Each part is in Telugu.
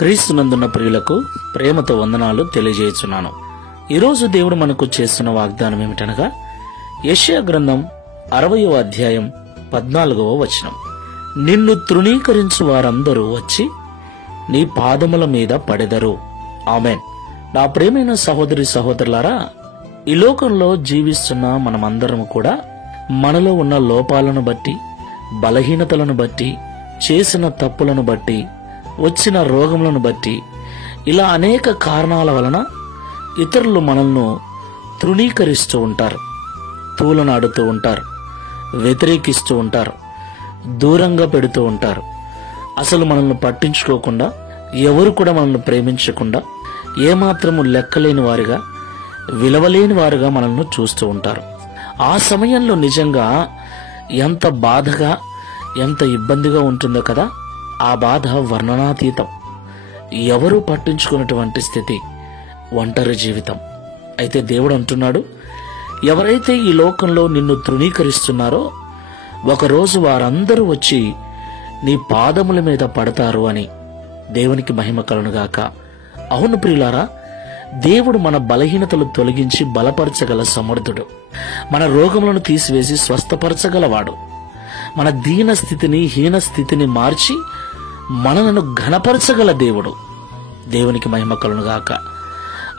క్రీస్తునందున్న ప్రియులకు ప్రేమతో వందనాలు తెలియజేస్తున్నాను. ఈరోజు దేవుడు మనకు చేస్తున్న వాగ్దానం ఏమిటనగా యెషయా గ్రంథం 60వ అధ్యాయం 14వ వచనం. నిన్ను తృణీకరించు వారందరూ వచ్చి నీ పాదముల మీద పడెదరు. ఆమేన్. నా ప్రియమైన సహోదరి సహోదరులారా, ఈ లోకంలో జీవిస్తున్న మనమందరం కూడా మనలో ఉన్న లోపాలను బట్టి, బలహీనతలను బట్టి, చేసిన తప్పులను బట్టి, వచ్చిన రోగములను బట్టి, ఇలా అనేక కారణాల వలన ఇతరులు మనల్ని తృణీకరిస్తూ ఉంటారు, తూలనాడుతూ ఉంటారు, వ్యతిరేకిస్తూ ఉంటారు, దూరంగా పెడుతూ ఉంటారు. అసలు మనల్ని పట్టించుకోకుండా, ఎవరు కూడా మనల్ని ప్రేమించకుండా, ఏమాత్రము లెక్కలేని వారిగా, విలువలేని వారుగా మనల్ని చూస్తూ ఉంటారు. ఆ సమయంలో నిజంగా ఎంత బాధగా, ఎంత ఇబ్బందిగా ఉంటుందో కదా. ఆ బాధ వర్ణనాతీతం. ఎవరూ పట్టించుకున్నటువంటి స్థితి, ఒంటరి జీవితం. అయితే దేవుడు అంటున్నాడు, ఎవరైతే ఈ లోకంలో నిన్ను తృణీకరిస్తున్నారో ఒకరోజు వారందరూ వచ్చి నీ పాదముల మీద పడతారు అని. దేవునికి మహిమ కలుగుగాక. అవును ప్రియులారా, దేవుడు మన బలహీనతలు తొలగించి బలపరచగల సమర్థుడు. మన రోగములను తీసివేసి స్వస్థపరచగలవాడు. మన దీన స్థితిని, హీన స్థితిని మార్చి మనలను ఘనపరచగల దేవుడు. దేవునికి మహిమ కలుగుగాక.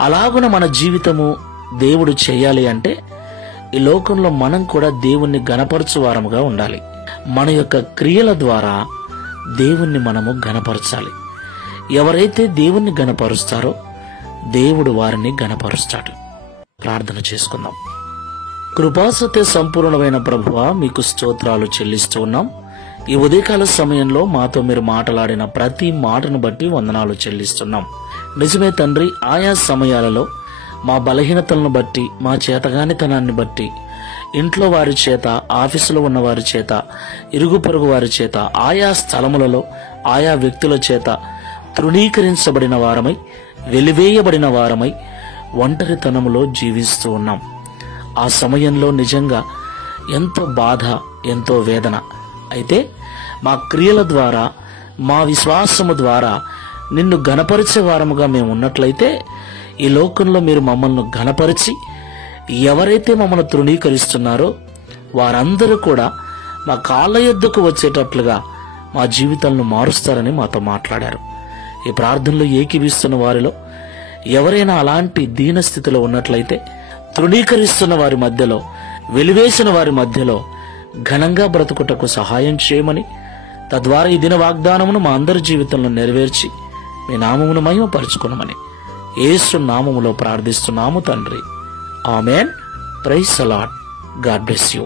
అలాగున మన జీవితము దేవుడు చేయాలి అంటే ఈ లోకంలో మనం కూడా దేవుణ్ణి ఘనపరచు వారముగా ఉండాలి. మన యొక్క క్రియల ద్వారా దేవుణ్ణి మనము ఘనపరచాలి. ఎవరైతే దేవుణ్ణి ఘనపరుస్తారో దేవుడు వారిని ఘనపరుస్తాడు. ప్రార్థన చేసుకుందాం. కృపాసత్య సంపూర్ణమైన ప్రభువా, మీకు స్తోత్రాలు చెల్లిస్తూ ఉన్నాం. ఈ ఉదయకాల సమయంలో మాతో మీరు మాట్లాడిన ప్రతి మాటను బట్టి వందనాలు చెల్లిస్తున్నాం. నిజమే తండ్రి, ఆయా సమయాలలో మా బలహీనతలను బట్టి, మా చేతగానితనాన్ని బట్టి, ఇంట్లో వారి చేత, ఆఫీసులో ఉన్న వారి చేత, ఇరుగు పొరుగు వారి చేత, ఆయా స్థలములలో ఆయా వ్యక్తుల చేత తృణీకరించబడిన వారమై, వెలివేయబడిన వారమై ఒంటరితనములో జీవిస్తూ ఉన్నాం. ఆ సమయంలో నిజంగా ఎంతో బాధ, ఎంతో వేదన. అయితే మా క్రియల ద్వారా, మా విశ్వాసము ద్వారా నిన్ను ఘనపరిచే వారముగా మేము ఉన్నట్లయితే ఈ లోకంలో మీరు మమ్మల్ని ఘనపరిచి, ఎవరైతే మమ్మల్ని తృణీకరిస్తున్నారో వారందరూ కూడా మా కాళ్ళ యొద్దకు వచ్చేటట్లుగా మా జీవితాలను మారుస్తారని మాతో మాట్లాడారు. ఈ ప్రార్థనలో ఏకీభిస్తున్న వారిలో ఎవరైనా అలాంటి దీనస్థితిలో ఉన్నట్లయితే, తృణీకరిస్తున్న వారి మధ్యలో, వెలివేసిన వారి మధ్యలో ఘనంగా బ్రతుకుటకు సహాయం చేయమని, తద్వారా ఈ దిన వాగ్దానమును మా అందరి జీవితంలో నెరవేర్చి మీ నామమును మహిమపరచుకునమని యేసు నామములో ప్రార్థిస్తున్నాము తండ్రి. ఆమేన్. Praise the Lord. God bless you.